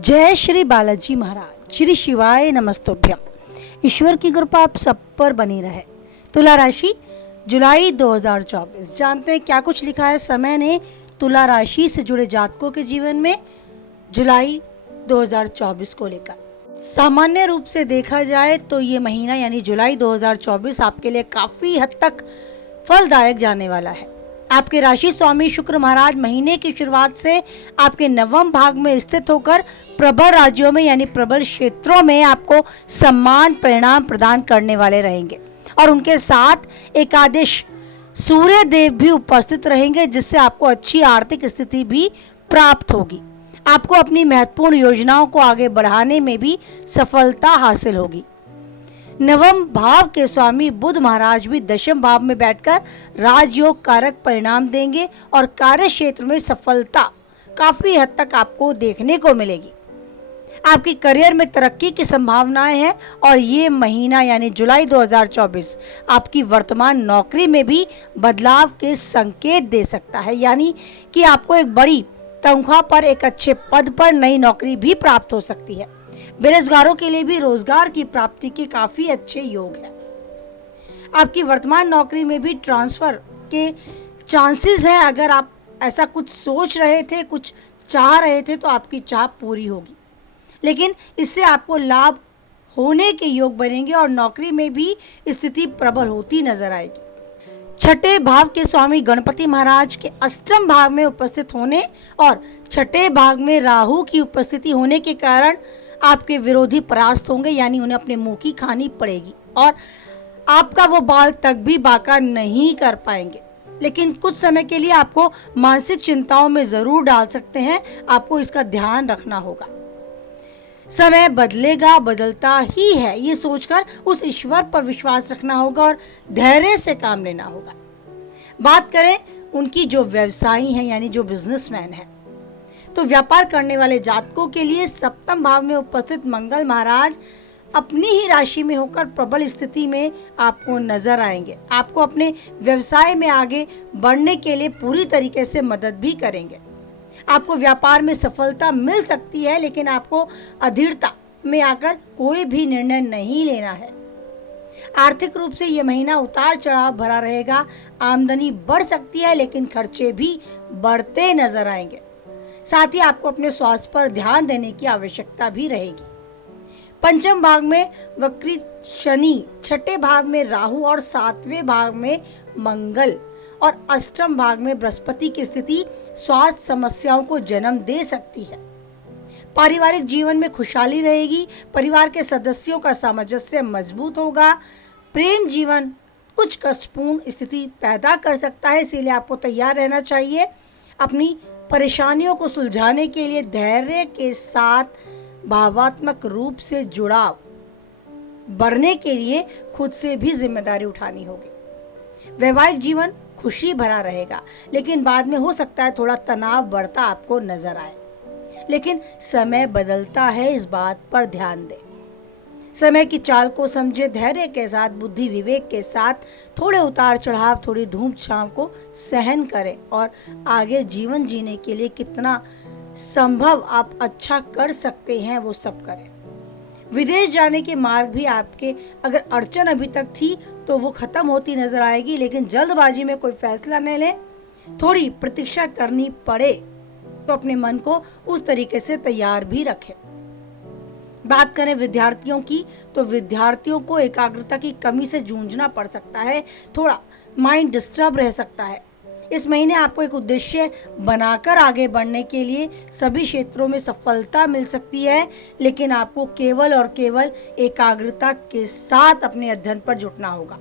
जय श्री बालाजी महाराज, श्री शिवाय नमस्तुभ्यम। ईश्वर की कृपा आप सब पर बनी रहे। तुला राशि जुलाई 2024। जानते हैं क्या कुछ लिखा है समय ने तुला राशि से जुड़े जातकों के जीवन में जुलाई 2024 को लेकर। सामान्य रूप से देखा जाए तो ये महीना यानी जुलाई 2024 आपके लिए काफी हद तक फलदायक जाने वाला है। आपके राशि स्वामी शुक्र महाराज महीने की शुरुआत से आपके नवम भाग में स्थित होकर प्रबल राज्यों में यानी प्रबल क्षेत्रों में आपको सम्मान परिणाम प्रदान करने वाले रहेंगे और उनके साथ एकादश सूर्य देव भी उपस्थित रहेंगे, जिससे आपको अच्छी आर्थिक स्थिति भी प्राप्त होगी। आपको अपनी महत्वपूर्ण योजनाओं को आगे बढ़ाने में भी सफलता हासिल होगी। नवम भाव के स्वामी बुध महाराज भी दशम भाव में बैठकर राजयोग कारक परिणाम देंगे और कार्य क्षेत्र में सफलता काफी हद तक आपको देखने को मिलेगी। आपकी करियर में तरक्की की संभावनाएं हैं और ये महीना यानी जुलाई 2024 आपकी वर्तमान नौकरी में भी बदलाव के संकेत दे सकता है, यानी कि आपको एक बड़ी तनख्वाह पर एक अच्छे पद पर नई नौकरी भी प्राप्त हो सकती है। बेरोजगारों के लिए भी रोजगार की प्राप्ति के काफी अच्छे योग है। आपकी वर्तमान नौकरी में भी ट्रांसफर के चांसेस हैं। अगर आप ऐसा कुछ सोच रहे थे, कुछ चाह रहे थे, तो आपकी चाह पूरी होगी, लेकिन इससे आपको लाभ होने के योग बनेंगे और नौकरी में भी स्थिति प्रबल होती नजर आएगी। छठे भाव के स्वामी गणपति महाराज के अष्टम भाव में उपस्थित होने और छठे भाग में राहु की उपस्थिति होने के कारण आपके विरोधी परास्त होंगे, यानी उन्हें अपने मुंह की खानी पड़ेगी और आपका वो बाल तक भी बाका नहीं कर पाएंगे। लेकिन कुछ समय के लिए आपको मानसिक चिंताओं में जरूर डाल सकते हैं, आपको इसका ध्यान रखना होगा। समय बदलेगा, बदलता ही है, ये सोचकर उस ईश्वर पर विश्वास रखना होगा और धैर्य से काम लेना होगा। बात करें उनकी जो व्यवसायी हैं यानी जो बिजनेसमैन हैं, तो व्यापार करने वाले जातकों के लिए सप्तम भाव में उपस्थित मंगल महाराज अपनी ही राशि में होकर प्रबल स्थिति में आपको नजर आएंगे। आपको अपने व्यवसाय में आगे बढ़ने के लिए पूरी तरीके से मदद भी करेंगे। आपको व्यापार में सफलता मिल सकती है, लेकिन आपको अधीरता में आकर कोई भी निर्णय नहीं लेना है। आर्थिक रूप से यह महीना उतार चढ़ाव भरा रहेगा। आमदनी बढ़ सकती है, लेकिन खर्चे भी बढ़ते नजर आएंगे। साथ ही आपको अपने स्वास्थ्य पर ध्यान देने की आवश्यकता भी रहेगी। पंचम भाग में वक्री शनि, छठे भाग में राहु और सातवें भाग में मंगल और अष्टम भाग में बृहस्पति की स्थिति स्वास्थ्य समस्याओं को जन्म दे सकती है। पारिवारिक जीवन में खुशहाली रहेगी। परिवार के सदस्यों का सामंजस्य मजबूत होगा। प्रेम जीवन कुछ कष्टपूर्ण स्थिति पैदा कर सकता है, इसीलिए आपको तैयार रहना चाहिए। अपनी परेशानियों को सुलझाने के लिए धैर्य के साथ भावात्मक रूप से जुड़ाव बढ़ने के लिए खुद से भी जिम्मेदारी उठानी होगी। वैवाहिक जीवन खुशी भरा रहेगा, लेकिन बाद में हो सकता है थोड़ा तनाव बढ़ता आपको नजर आए। लेकिन समय बदलता है, इस बात पर ध्यान दें। समय की चाल को समझे, धैर्य के साथ बुद्धि विवेक के साथ थोड़े उतार चढ़ाव, थोड़ी धूप छांव को सहन करें और आगे जीवन जीने के लिए कितना संभव आप अच्छा कर सकते हैं वो सब करें। विदेश जाने के मार्ग भी आपके अगर अड़चन अभी तक थी तो वो खत्म होती नजर आएगी, लेकिन जल्दबाजी में कोई फैसला न लें। थोड़ी प्रतीक्षा करनी पड़े तो अपने मन को उस तरीके से तैयार भी रखें। बात करें विद्यार्थियों की, तो विद्यार्थियों को एकाग्रता की कमी से जूझना पड़ सकता है। थोड़ा माइंड डिस्टर्ब रह सकता है। इस महीने आपको एक उद्देश्य बनाकर आगे बढ़ने के लिए सभी क्षेत्रों में सफलता मिल सकती है, लेकिन आपको केवल और केवल एकाग्रता के साथ अपने अध्ययन पर जुटना होगा।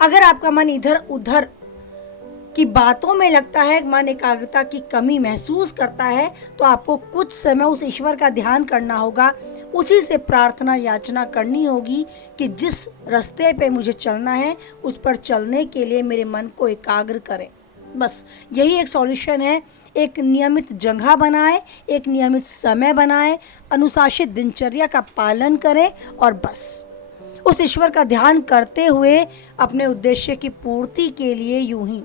अगर आपका मन इधर उधर की बातों में लगता है, मन एकाग्रता की कमी महसूस करता है, तो आपको कुछ समय उस ईश्वर का ध्यान करना होगा। उसी से प्रार्थना याचना करनी होगी कि जिस रास्ते पे मुझे चलना है उस पर चलने के लिए मेरे मन को एकाग्र करें। बस यही एक सॉल्यूशन है। एक नियमित जगह बनाएं, एक नियमित समय बनाएं, अनुशासित दिनचर्या का पालन करें और बस उस ईश्वर का ध्यान करते हुए अपने उद्देश्य की पूर्ति के लिए यूं ही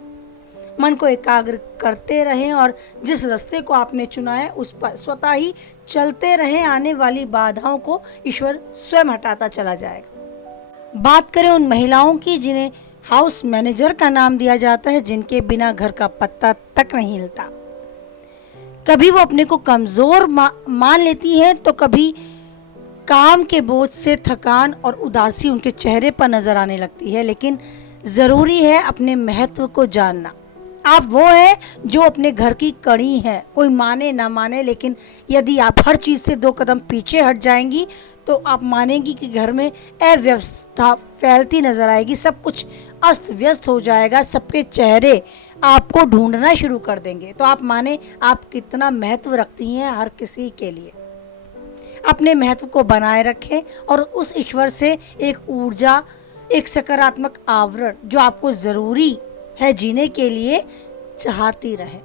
मन को एकाग्र करते रहें और जिस रास्ते को आपने चुना है उस पर स्वतः ही चलते रहें। आने वाली बाधाओं को ईश्वर स्वयं हटाता चला जाएगा। बात करें उन महिलाओं की जिन्हें हाउस मैनेजर का नाम दिया जाता है, जिनके बिना घर का पत्ता तक नहीं हिलता। कभी वो अपने को कमज़ोर मान लेती हैं तो कभी काम के बोझ से थकान और उदासी उनके चेहरे पर नजर आने लगती है। लेकिन ज़रूरी है अपने महत्व को जानना। आप वो है जो अपने घर की कड़ी है, कोई माने ना माने, लेकिन यदि आप हर चीज़ से 2 कदम पीछे हट जाएंगी तो आप मानेंगी कि घर में अव्यवस्था फैलती नजर आएगी, सब कुछ अस्त व्यस्त हो जाएगा, सबके चेहरे आपको ढूंढना शुरू कर देंगे। तो आप माने आप कितना महत्व रखती हैं हर किसी के लिए। अपने महत्व को बनाए रखें और उस ईश्वर से एक ऊर्जा, एक सकारात्मक आवरण जो आपको ज़रूरी है जीने के लिए चाहती रहे।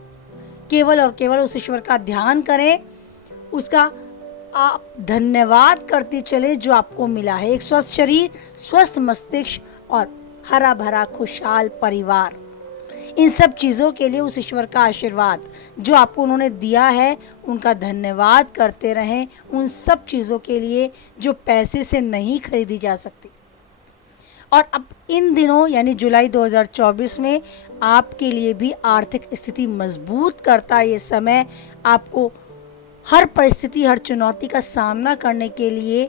केवल और केवल उस ईश्वर का ध्यान करें, उसका आप धन्यवाद करते चले जो आपको मिला है। एक स्वस्थ शरीर, स्वस्थ मस्तिष्क और हरा भरा खुशहाल परिवार। इन सब चीज़ों के लिए उस ईश्वर का आशीर्वाद जो आपको उन्होंने दिया है उनका धन्यवाद करते रहें। उन सब चीज़ों के लिए जो पैसे से नहीं खरीदी जा सकती। और अब इन दिनों यानी जुलाई 2024 में आपके लिए भी आर्थिक स्थिति मजबूत करता ये समय आपको हर परिस्थिति, हर चुनौती का सामना करने के लिए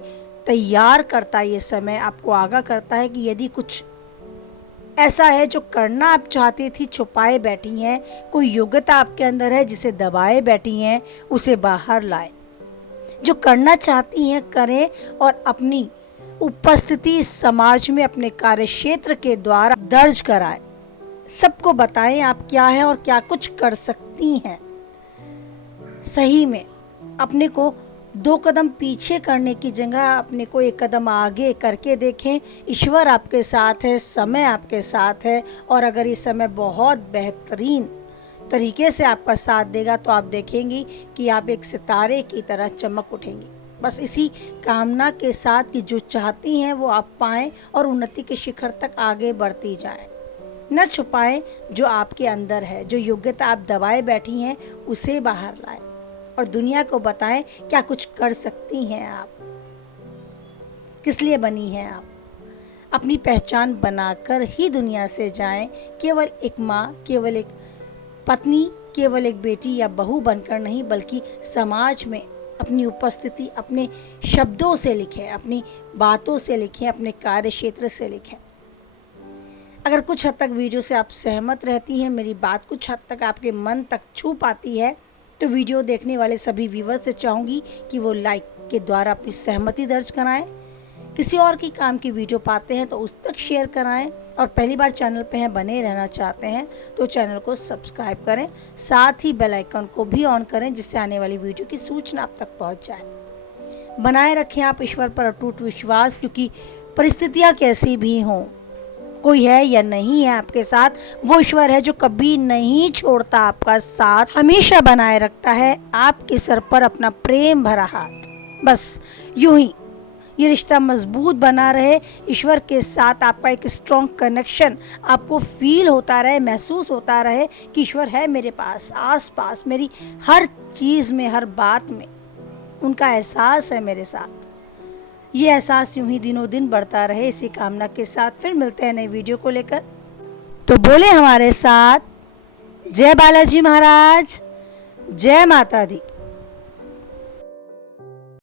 तैयार करता ये समय आपको आगाह करता है कि यदि कुछ ऐसा है जो करना आप चाहती थी, छुपाए बैठी हैं, कोई योग्यता आपके अंदर है जिसे दबाए बैठी हैं, उसे बाहर लाएं। जो करना चाहती हैं करें और अपनी उपस्थिति समाज में अपने कार्यक्षेत्र के द्वारा दर्ज कराएं। सबको बताएं आप क्या है और क्या कुछ कर सकती हैं। सही में अपने को 2 कदम पीछे करने की जगह अपने को 1 कदम आगे करके देखें। ईश्वर आपके साथ है, समय आपके साथ है और अगर ये समय बहुत बेहतरीन तरीके से आपका साथ देगा तो आप देखेंगी कि आप एक सितारे की तरह चमक उठेंगी। बस इसी कामना के साथ कि जो चाहती हैं वो आप पाएं और उन्नति के शिखर तक आगे बढ़ती जाएं। न छुपाएं जो आपके अंदर है, जो योग्यता आप दबाए बैठी हैं उसे बाहर लाएं और दुनिया को बताएं क्या कुछ कर सकती हैं आप, किस लिए बनी हैं आप। अपनी पहचान बनाकर ही दुनिया से जाएं। केवल एक माँ, केवल एक पत्नी, केवल एक बेटी या बहू बनकर नहीं, बल्कि समाज में अपनी उपस्थिति अपने शब्दों से लिखें, अपनी बातों से लिखें, अपने कार्य क्षेत्र से लिखें। अगर कुछ हद तक वीडियो से आप सहमत रहती हैं, मेरी बात कुछ हद तक आपके मन तक छू पाती है, तो वीडियो देखने वाले सभी व्यूअर्स से चाहूँगी कि वो लाइक के द्वारा अपनी सहमति दर्ज कराएं। किसी और की काम की वीडियो पाते हैं तो उस तक शेयर कराएं और पहली बार चैनल पे हैं, बने रहना चाहते हैं तो चैनल को सब्सक्राइब करें, साथ ही बेल आइकन को भी ऑन करें जिससे आने वाली वीडियो की सूचना आप तक पहुंच जाए। बनाए रखें आप ईश्वर पर अटूट विश्वास, क्योंकि परिस्थितियां कैसी भी हों, कोई है या नहीं है आपके साथ, वो ईश्वर है जो कभी नहीं छोड़ता आपका साथ, हमेशा बनाए रखता है आपके सर पर अपना प्रेम भरा हाथ। बस यूं ही ये रिश्ता मजबूत बना रहे, ईश्वर के साथ आपका एक स्ट्रॉन्ग कनेक्शन आपको फील होता रहे, महसूस होता रहे कि ईश्वर है मेरे पास, आस पास, मेरी हर चीज़ में, हर बात में उनका एहसास है मेरे साथ। ये एहसास यूं ही दिनों दिन बढ़ता रहे, इसी कामना के साथ फिर मिलते हैं नई वीडियो को लेकर। तो बोले हमारे साथ, जय बालाजी महाराज, जय माता दी।